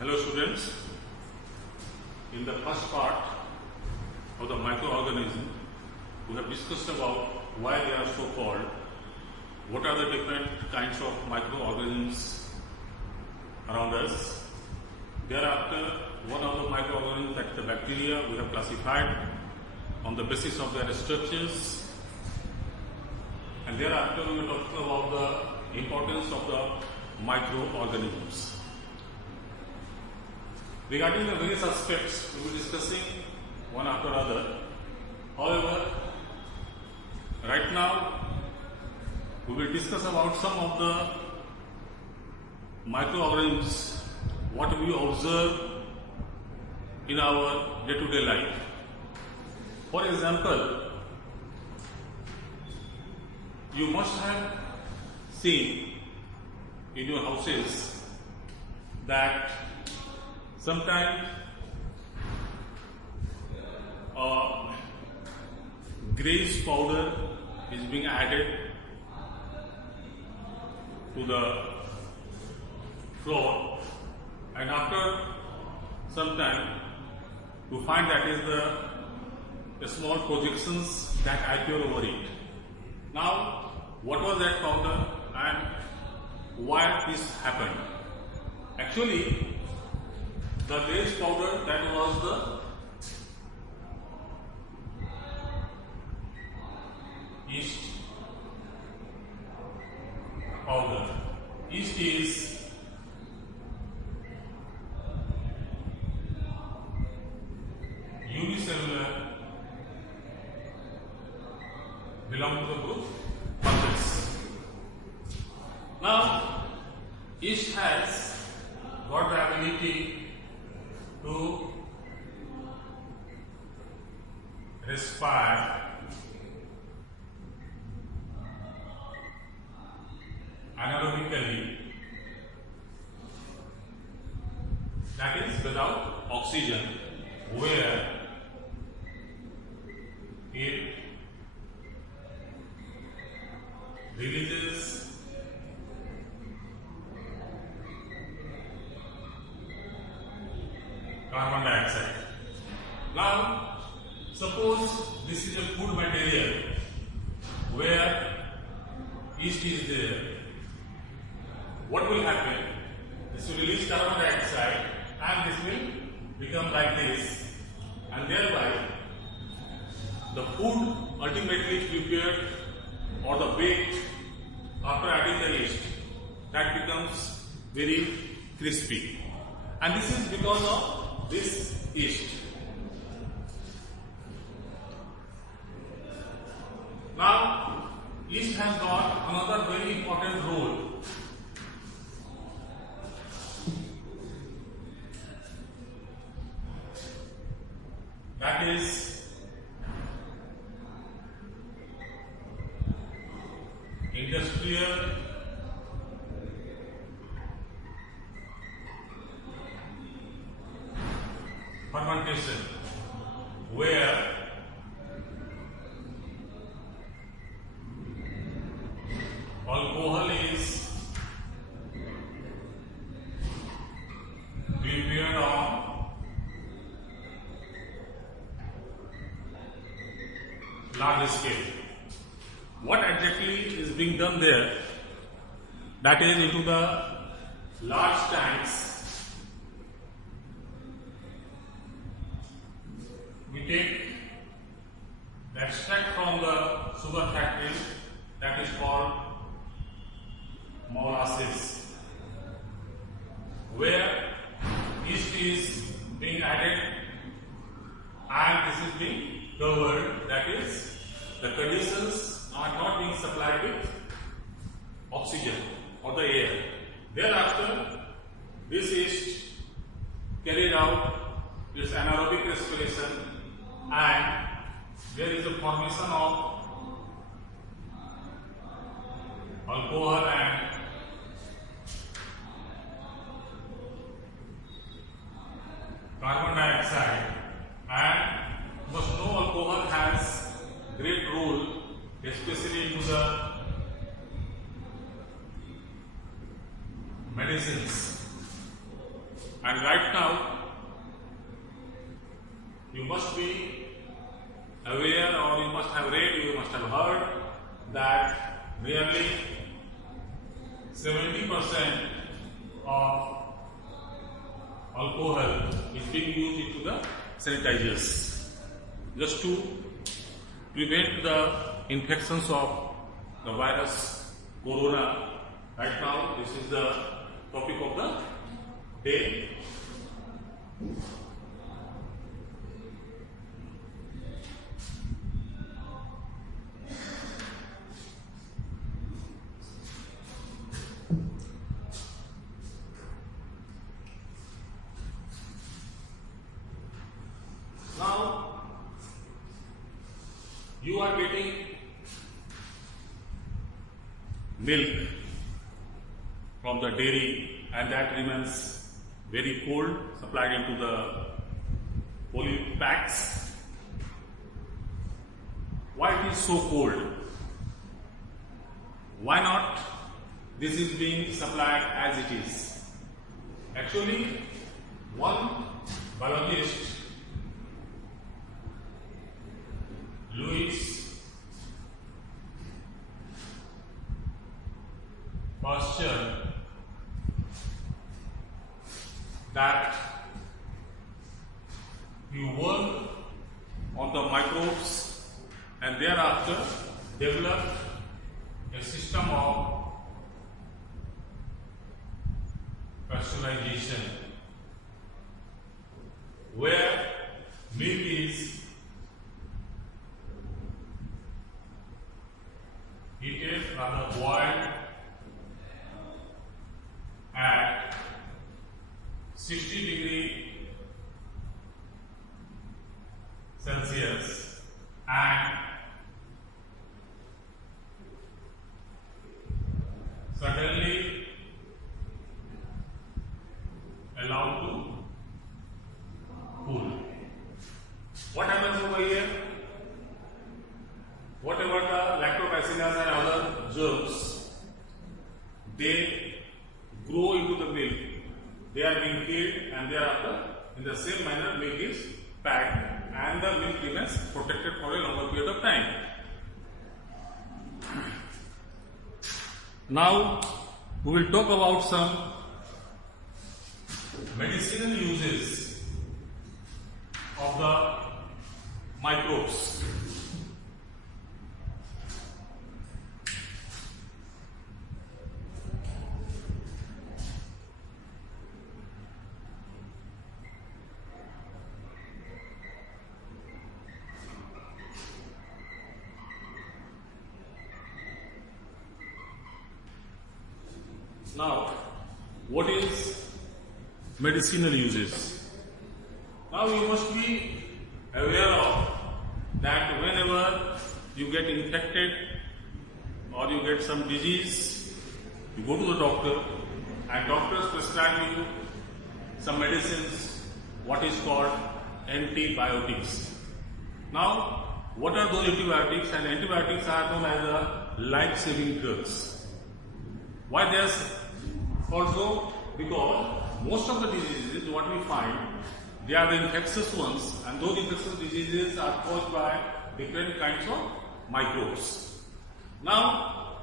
Hello students, in the first part of the microorganism, we have discussed about why they are so called, what are the different kinds of microorganisms around us. Thereafter, one of the microorganisms, that is the bacteria, we have classified on the basis of their structures, and thereafter we will talk about the importance of the microorganisms. Regarding the various aspects, we will be discussing one after other. However, right now we will discuss about some of the microorganisms what we observe in our day-to-day life. For example, you must have seen in your houses that sometimes grease powder is being added to the floor, and after some time you find that is the small projections that appear over it. Now, what was that powder and why this happened? Actually, the grease powder, that was the yeast powder. Yeast is unicellular, belong to the group fungus. Now, yeast has got the ability to respire anaerobically, that is without oxygen, where it releases carbon dioxide. Now, suppose this is a food material where yeast is there. What will happen? This will release carbon dioxide and this will become like this, and thereby the food ultimately prepared or the baked after adding the yeast, that becomes very crispy, and this is because of this yeast. Now, yeast has got another very important role. That is industrial fermentation, where alcohol is prepared on large scale. What exactly is being done there? That is, into the large tanks, we take the extract from the sugar factory, that is called molasses, where yeast is being added and this is being covered, that is, the conditions are not being supplied with oxygen or the air. Thereafter, this yeast carried out its anaerobic respiration, and there is a formation of alcohol and carbon dioxide, and because no alcohol has great role, especially into the medicines. And right now, you must be aware, or you must have read, you must have heard that nearly 70% of alcohol is being used into the sanitizers just to prevent the infections of the virus corona. Right now, this is the topic of the day. Now, you are getting milk from the dairy, and that remains very cold, supplied into the poly packs. Why it is so cold? Why not this is being supplied as it is? Actually, one biologist, Pasteur, that you work on the microbes and thereafter develop a system of pasteurization where milk is heated, rather boiled at 60° Celsius and suddenly allowed to cool. What happens over here? Whatever the lactobacillus and other germs, they grow into the milk. They are being killed, and thereafter, in the same manner, milk is packed, and the milk remains protected for a longer period of time. Now, we will talk about some medicinal uses of the microbes. Now, what is medicinal uses? Now, you must be aware of that whenever you get infected or you get some disease, you go to the doctor and doctors prescribe you some medicines, what is called antibiotics. Now, what are those antibiotics? And antibiotics are known as the life-saving drugs. Why they are also? Because most of the diseases, what we find, they are the infectious ones, and those infectious diseases are caused by different kinds of microbes. Now,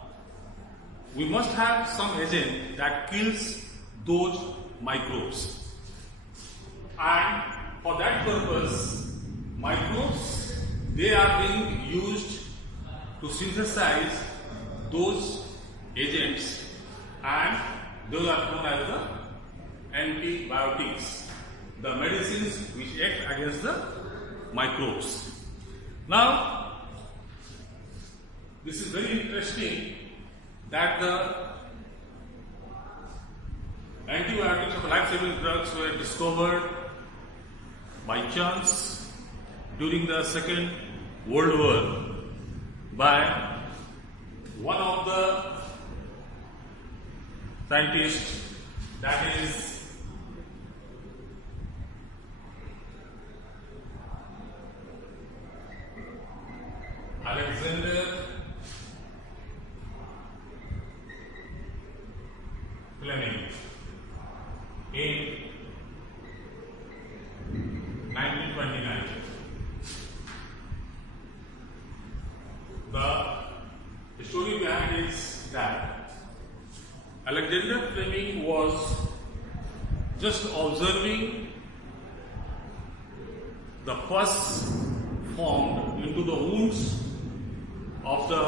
we must have some agent that kills those microbes, and for that purpose, microbes, they are being used to synthesize those agents, and those are known as the antibiotics, the medicines which act against the microbes. Now, this is very interesting that the antibiotics of life-saving drugs were discovered by chance during the Second World War by one of the scientists, that is Alexander Fleming in that Alexander Fleming was just observing the pus formed into the wounds of the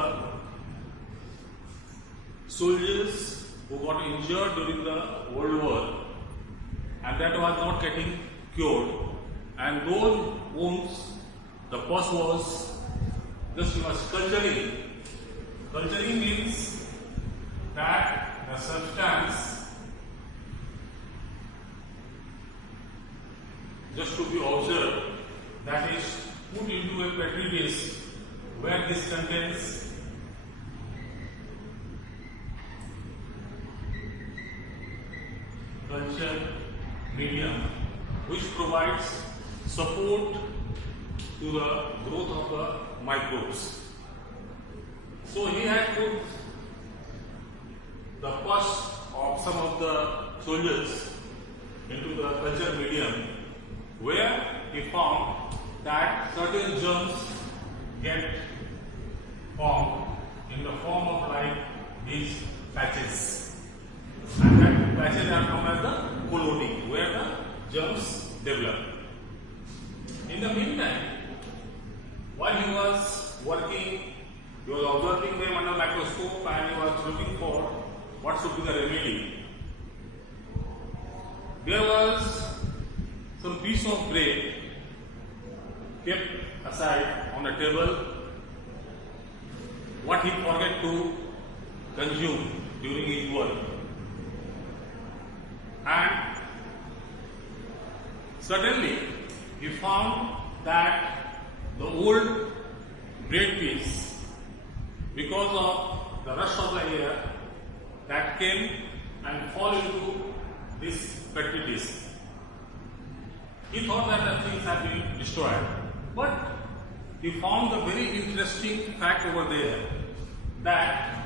soldiers who got injured during the World War, and that was not getting cured, and those wounds, the pus was culturing. Culturing means that the substance just to be observed, that is put into a petri dish where this contains culture medium, which provides support to the growth of the microbes. So he had put the pus of some of the soldiers into the culture medium, where he found that certain germs get formed in the form of like these patches, and that patches are known as the colony, where the germs develop. In the meantime, while he was working, he was observing them under microscope and he was looking for what should be the remedy. There was some piece of bread kept aside on the table, what he forgot to consume during his work. And suddenly he found that the old bread piece, because of the rush of the air, that came and fall into this petri dish. He thought that the things had been destroyed, but he found a very interesting fact over there, that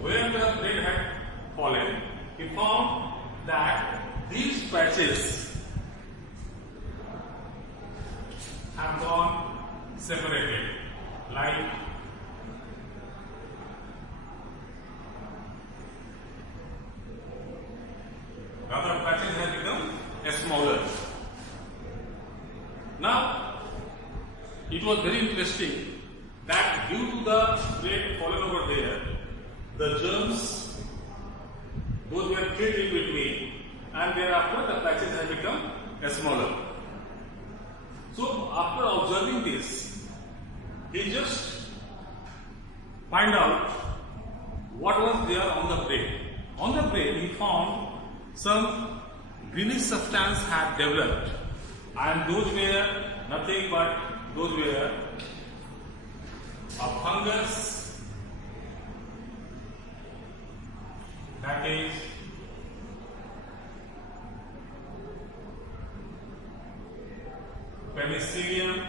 where the bread had fallen, he found that these patches have gone separated, like rather patches have become smaller. Now, it was very interesting that due to the bread fallen over there, the germs, those were filled in between, and thereafter the patches have become smaller. So, after observing this, he just find out what was there on the bread. On the bread, he found some greenish substance had developed, and those were nothing but those were a fungus, that is Penicillium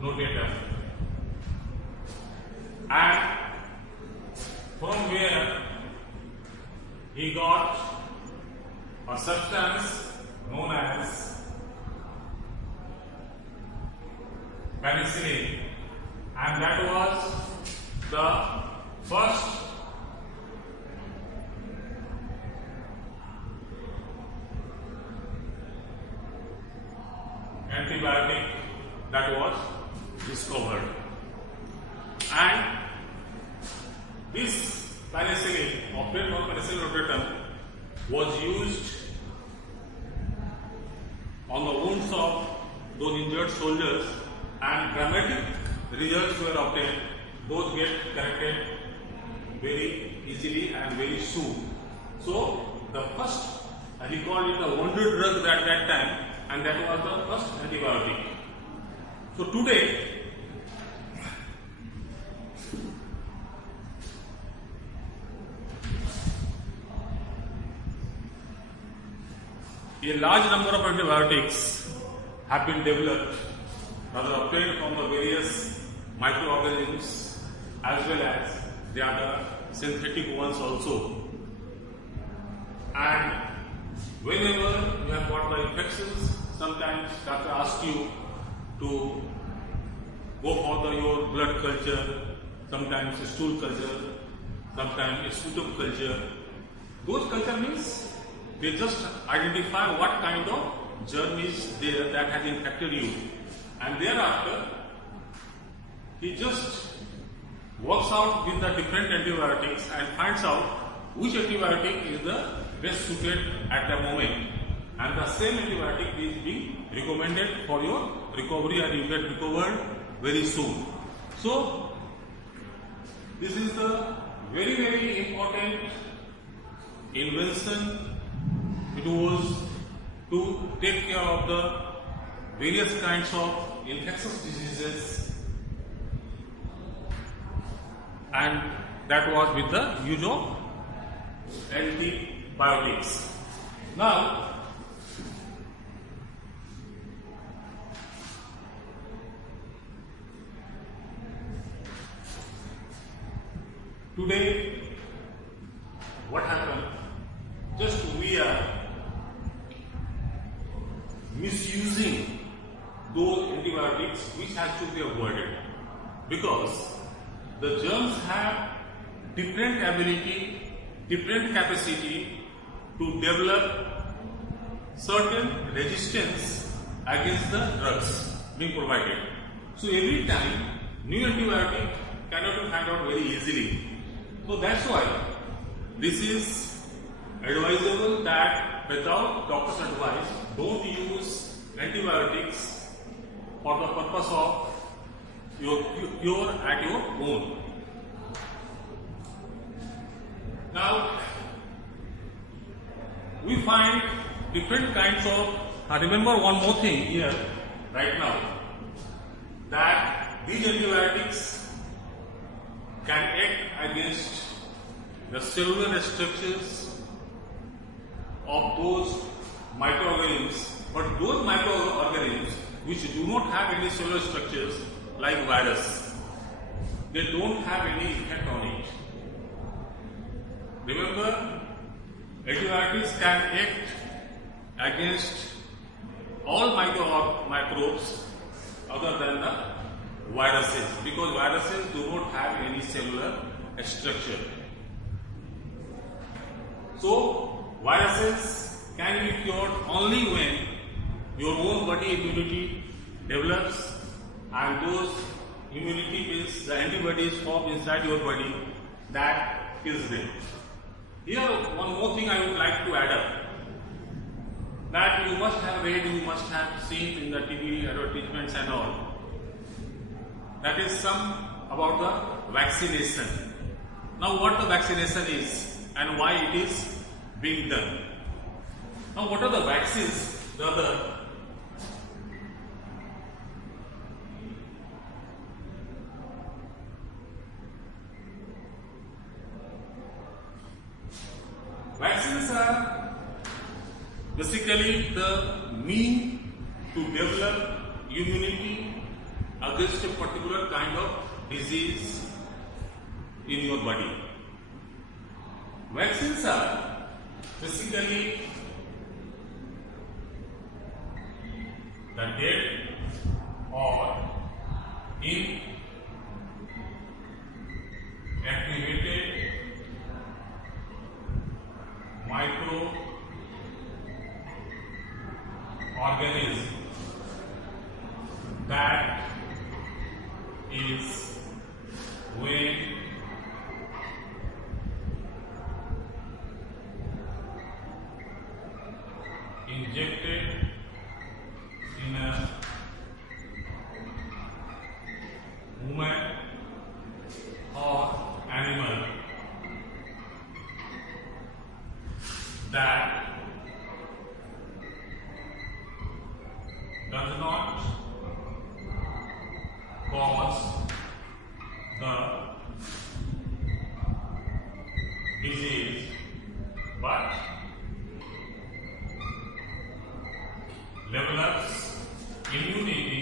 notatum, and from where he got a substance known as penicillin, and that was the first antibiotic that was discovered. And this penicillin, often called penicillin notatum, was used on the wounds of those injured soldiers, and dramatic results were obtained. Those get corrected very easily and very soon. So the first, he called it the wonder drug at that time, and that was the first antibiotic. So today, a large number of antibiotics have been developed, rather obtained from the various microorganisms, as well as the other synthetic ones also. And whenever you have got the infections, sometimes doctor asks you to go for your blood culture, sometimes stool culture, sometimes sputum culture. Those culture means they just identify what kind of germ is there that has infected you, and thereafter he just works out with the different antibiotics and finds out which antibiotic is the best suited at the moment, and the same antibiotic is being recommended for your recovery and you get recovered very soon. So this is the very, very important invention. It was to take care of the various kinds of infectious diseases, and that was with the use of antibiotics. Now, today, what happened? Just we are misusing those antibiotics which has to be avoided, because the germs have different ability, different capacity to develop certain resistance against the drugs being provided. So every time new antibiotic cannot be found out very easily. So that's why this is advisable that without doctor's advice, don't use antibiotics for the purpose of your cure at your own. Now, we find different kinds of, remember one more thing here right now, that these antibiotics can act against the cellular structures of those microorganisms, but those microorganisms which do not have any cellular structures, like virus, they don't have any effect on it. Remember, antibiotics can act against all microbes other than the viruses, because viruses do not have any cellular structure. So, viruses can be cured only when your own body immunity develops, and those immunity means the antibodies formed inside your body that kills them. Here, one more thing I would like to add up, that you must have read, you must have seen in the TV advertisements and all. That is some about the vaccination. Now, what the vaccination is and why it is being done. Now, what are the vaccines? The vaccines are basically the means to develop immunity against a particular kind of disease in your body. Vaccines are basically the dead or inactivated microorganism that is when injected in a human or animal that does not cause the disease but develops immunity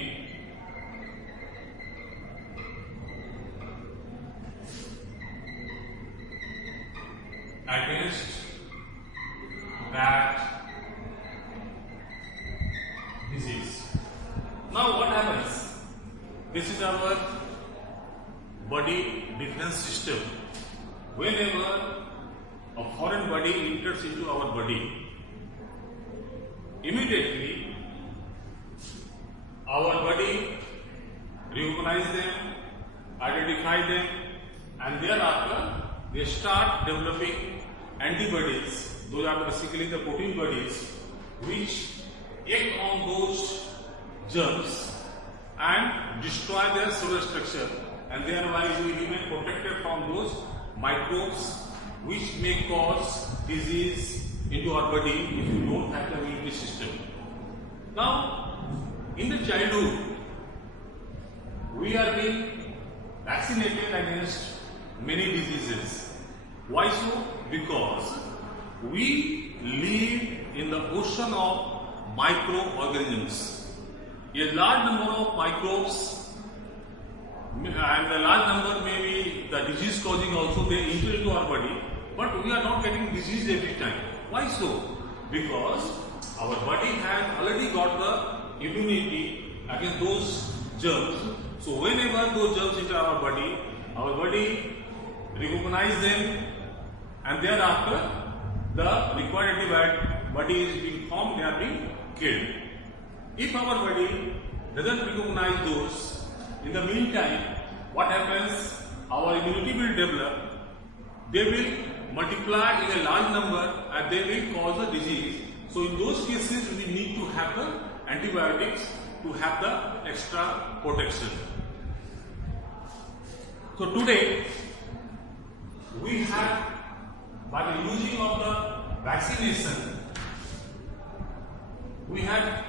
against that disease. Now what happens? This is our our body defense system. Whenever a foreign body enters into our body, immediately our body recognize them, identify them, and thereafter they start developing antibodies. Those are basically the protein bodies which act on those germs and destroy their cellular structure, and thereby we remain protected from those microbes which may cause disease into our body if you don't have the immunity system. Now, in the childhood, we are being vaccinated against many diseases. Why so? Because we live in the ocean of microorganisms. A large number of microbes, and a large number may be the disease causing also, they enter into our body, but we are not getting disease every time. Why so? Because our body has already got the immunity against those germs. So whenever those germs enter our body recognize them, and thereafter the required antibody is being formed, they are being killed. If our body doesn't recognize those, in the meantime, what happens? Our immunity will develop, they will multiply in a large number, and they will cause a disease. So in those cases, we need to have the antibiotics to have the extra protection. So today, we have, by the using of the vaccination, we have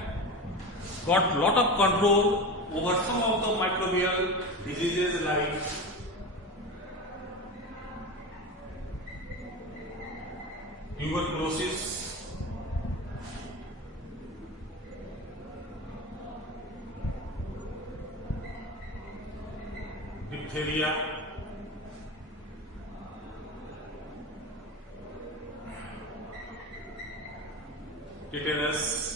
got lot of control over some of the microbial diseases like tuberculosis, diphtheria, tetanus,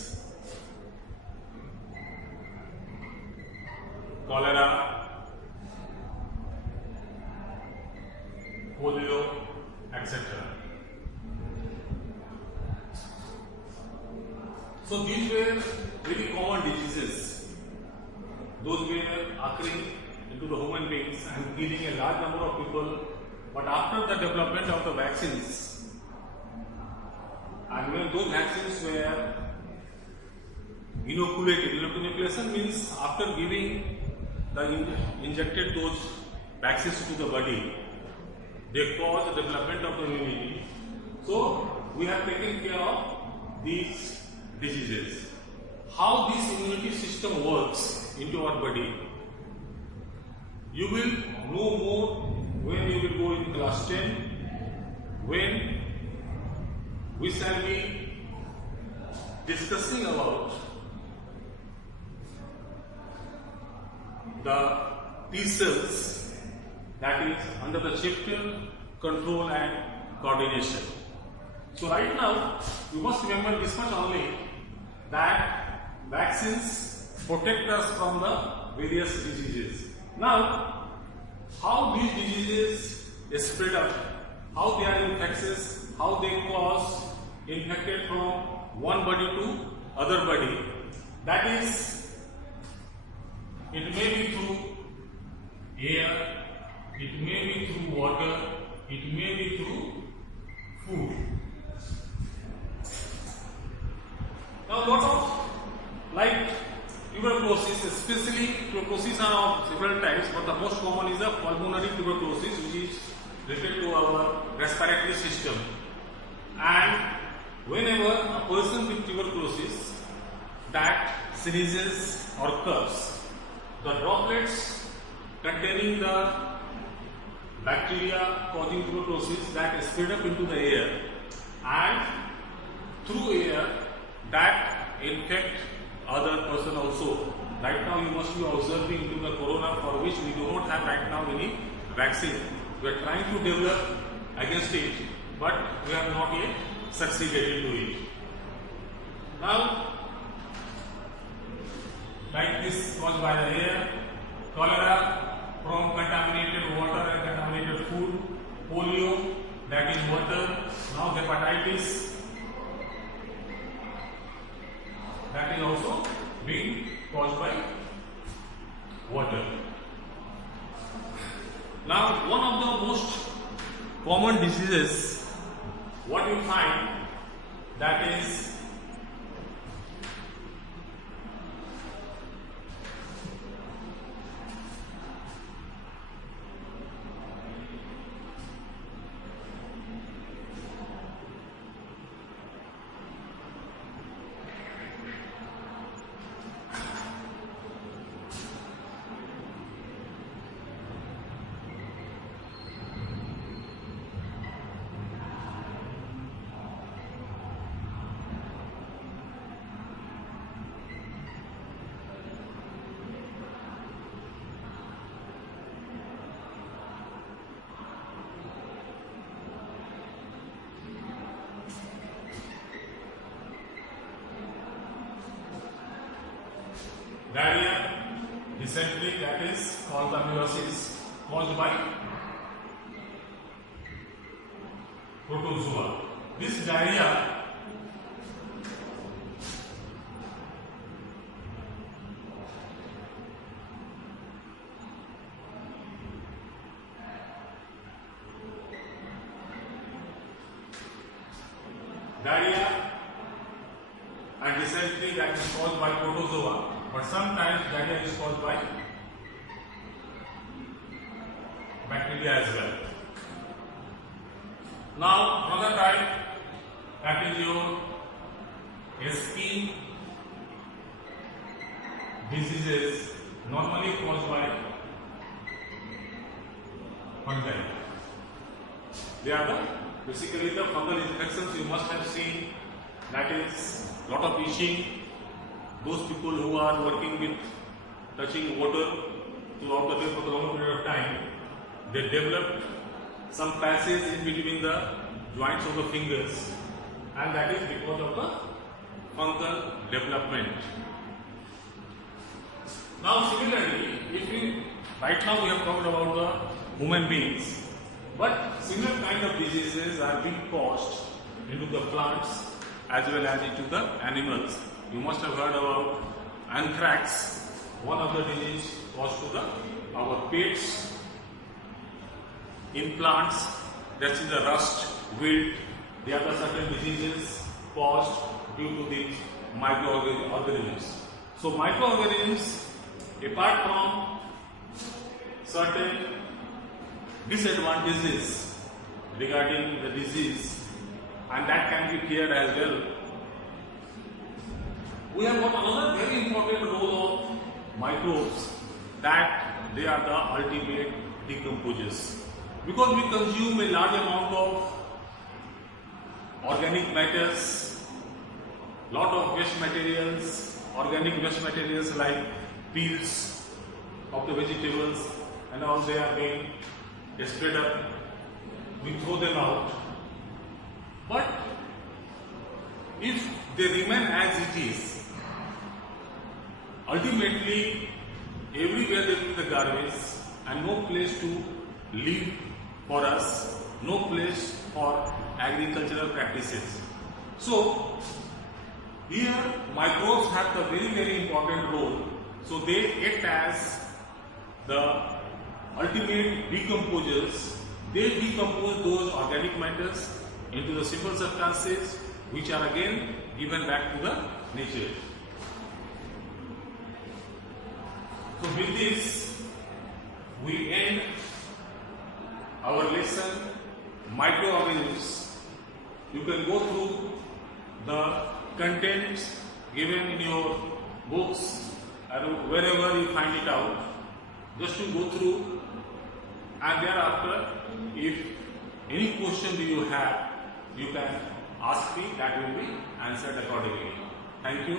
cholera, polio, etc. So these were very common diseases. Those were occurring into the human beings and killing a large number of people. But after the development of the vaccines, and when those vaccines were inoculated, inoculation means after giving the injected those vaccines to the body, they cause the development of the immunity. So we have taken care of these diseases. How this immunity system works into our body, you will know more when you will go in class 10, when we shall be discussing about the T cells, that is under the chapter control and coordination. So right now, you must remember this much only, that vaccines protect us from the various diseases. Now, how these diseases spread up, how they are infectious, how they cause infected from one body to other body, that is, it may be through air, it may be through water, it may be through food. Now, lot of like tuberculosis, especially tuberculosis are of several types, but the most common is the pulmonary tuberculosis, which is related to our respiratory system. And whenever a person with tuberculosis that sneezes or coughs, the droplets containing the bacteria causing tuberculosis that spread up into the air, and through air that infect other person also. Right now you must be observing into the corona, for which we do not have right now any vaccine. We are trying to develop against it, but we have not yet succeeded into it. Now, like this caused by the air, cholera, Now, one of the most common diseases, what you find, that is diarrhea, dysentery, that is called amniosis, caused by protozoa. This diarrhea and dysentery, that is caused by protozoa, but sometimes diarrhea is caused by bacteria as well. Now, another type, that is your skin diseases, normally caused by fungi. They are basically the fungal infections you must have seen, that is lot of itching. Those people who are working with touching water throughout the day for a long period of time, they develop some passages in between the joints of the fingers, and that is because of the fungal development. Now similarly, right now we have talked about the human beings, but similar kind of diseases are being caused into the plants as well as into the animals. You must have heard about anthrax, one of the diseases caused to our pets. In plants, that's in the rust, wilt. There are certain diseases caused due to these microorganisms. So microorganisms, apart from certain disadvantages regarding the disease, and that can be cleared as well, we have got another very important role of microbes, that they are the ultimate decomposers. Because we consume a large amount of organic matters, lot of waste materials, organic waste materials like peels of the vegetables, and all they are being spread up, we throw them out. But if they remain as it is, ultimately everywhere there will be the garbage and no place to live for us, no place for agricultural practices. So here microbes have the very important role. So they act as the ultimate decomposers. They decompose those organic matters into the simple substances, which are again given back to the nature. So with this, we end our lesson, microorganisms. You can go through the contents given in your books and wherever you find it out, just to go through, and thereafter if any question do you have, you can ask me, that will be answered accordingly. Thank you.